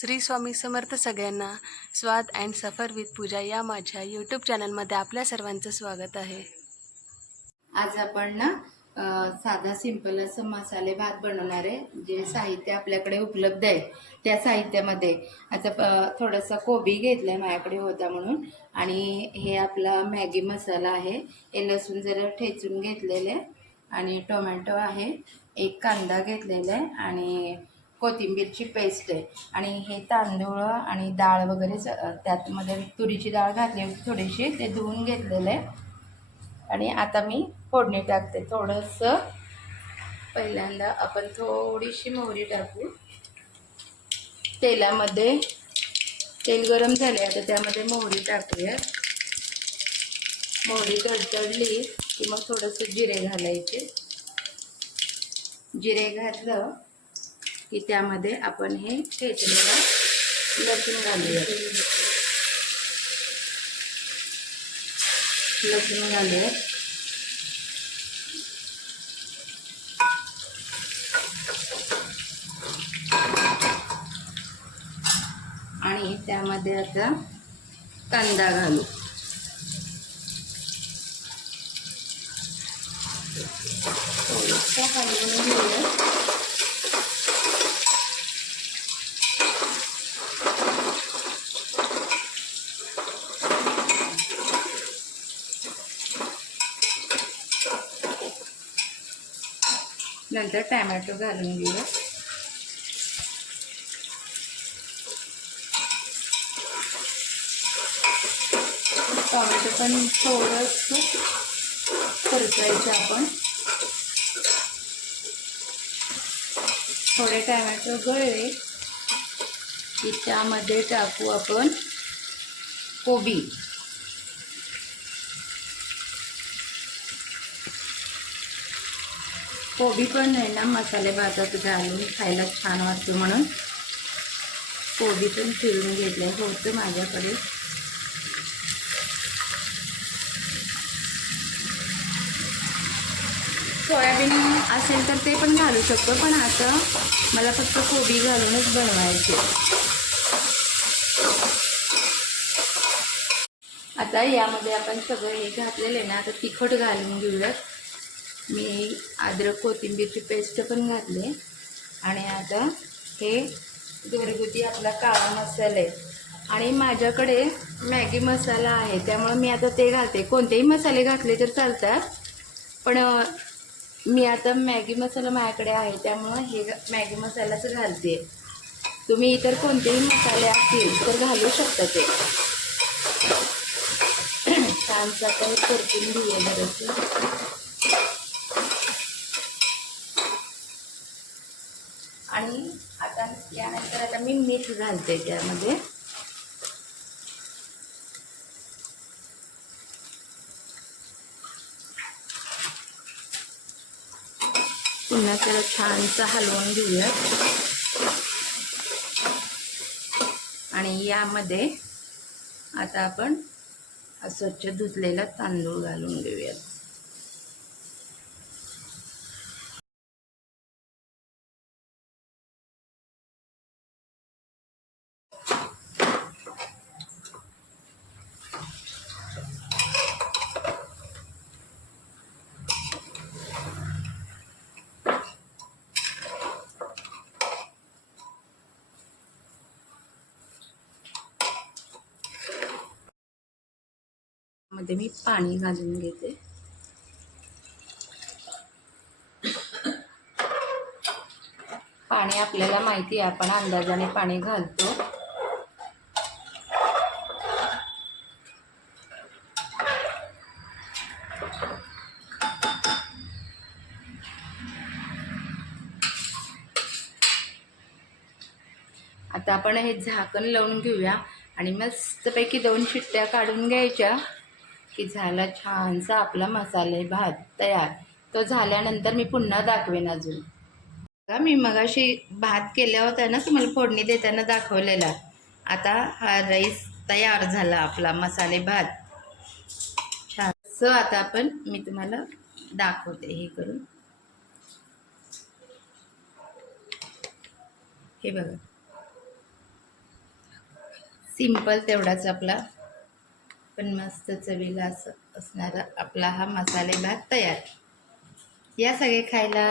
श्री स्वामी समर्थ सगळ्यांना स्वाद अँड सफर विथ पूजा या माझ्या यूट्यूब चॅनलमध्ये आपल्या सर्वांचं स्वागत आहे. आज आपण ना साधा सिंपल असं मसाले भात बनवणार आहे जे साहित्य आपल्याकडे उपलब्ध आहे. त्या साहित्यामध्ये आता प- कोबी कोबी आहे माझ्याकडे होता म्हणून. आणि हे आपला मॅगी मसाला आहे. हे लसूण जरा ठेचून घेतलेलं आहे. आणि टोमॅटो आहे. एक कांदा घेतलेला आहे. आणि कोथिंबीरची पेस्ट आहे. आणि हे तांदूळ आणि डाळ वगैरे स- त्यातमध्ये तुरीची डाळ घातली होती थोडीशी ते धुवून घेतलेलं आहे. आणि आता मी फोडणी टाकते. थोडंसं पहिल्यांदा आपण थोडीशी मोहरी टाकू. तेलामध्ये तेल गरम झाले आता त्यामध्ये मोहरी टाकूया मोहरी तडतडली की मग थोडंसं जिरे घालायचे. जिरे घातलं की त्यामध्ये आपण हे ठेचलेलं लसूण घालूया. लसूण घालूया. आणि त्यामध्ये आता कांदा घालू. थोडंसं हलवून घेऊया. नंतर टॅमॅटो घालून घेऊया टॉमॅटो पण थोडंसं परतायचं आपण. थोडे टॅमॅटो गळले की त्यामध्ये टाकू आपण कोबी. कोबी पण आहे ना मसाले भातात घालून खायला छान वाटतो म्हणून. कोबी पण फिरून घेतलं होतं माझ्याकडे. सोयाबीन असेल तर ते पण घालू शकतो पण आता मला फक्त कोबी घालूनच बनवायचे आता यामध्ये आपण सगळं हे घातलेलं आहे ना आता तिखट घालून घेऊयात. मी अद्रक कोथिंबीरची पेस्ट पण घातली आणि आता हे घरगुती आपला काळा मसाला आहे. आणि माझ्याकडे मॅगी मसाला आहे त्यामुळे मी आता ते घालते. कोणतेही मसाले घातले तर चालतात पण मी आता मॅगी मसाला माझ्याकडे आहे त्यामुळं हे मॅगी मसालाच घालते. तुम्ही इतर कोणतेही मसाले असतील तर घालू शकता ते. छानसा तर परतून घेऊया जरासं आणि आता यानंतर आता मी मीठ घालते त्यामध्ये. पुन्हा त्याला छानसं हलवून घेऊया आणि यामध्ये आता आपण हा स्वच्छ धुतलेला तांदूळ घालून घेऊयात. मध्ये मी पाणी घालून घेते. पाणी आपल्याला माहिती आहे आपण अंदाजाने पाणी घालतो. आता आपण हे झाकण लावून घेऊया आणि मस्तपैकी दोन शिट्ट्या काढून घ्यायच्या. की झाला छानसा आपला मसाले भात तयार. तो झाल्यानंतर मी पुन्हा दाखवेन अजून. बघा, मी मगाशी भात केला होता ना तुम्हाला फोडणी देताना दाखवलेला. आता हा राईस तयार झाला आपला मसाले भात. छान. सो आता आपण मी तुम्हाला दाखवते हे करून. हे बघा. सिंपल तेवढाच आपला पण मस्त चवीला असं असणारा आपला हा मसाले भात तयार. या सगळे खायला.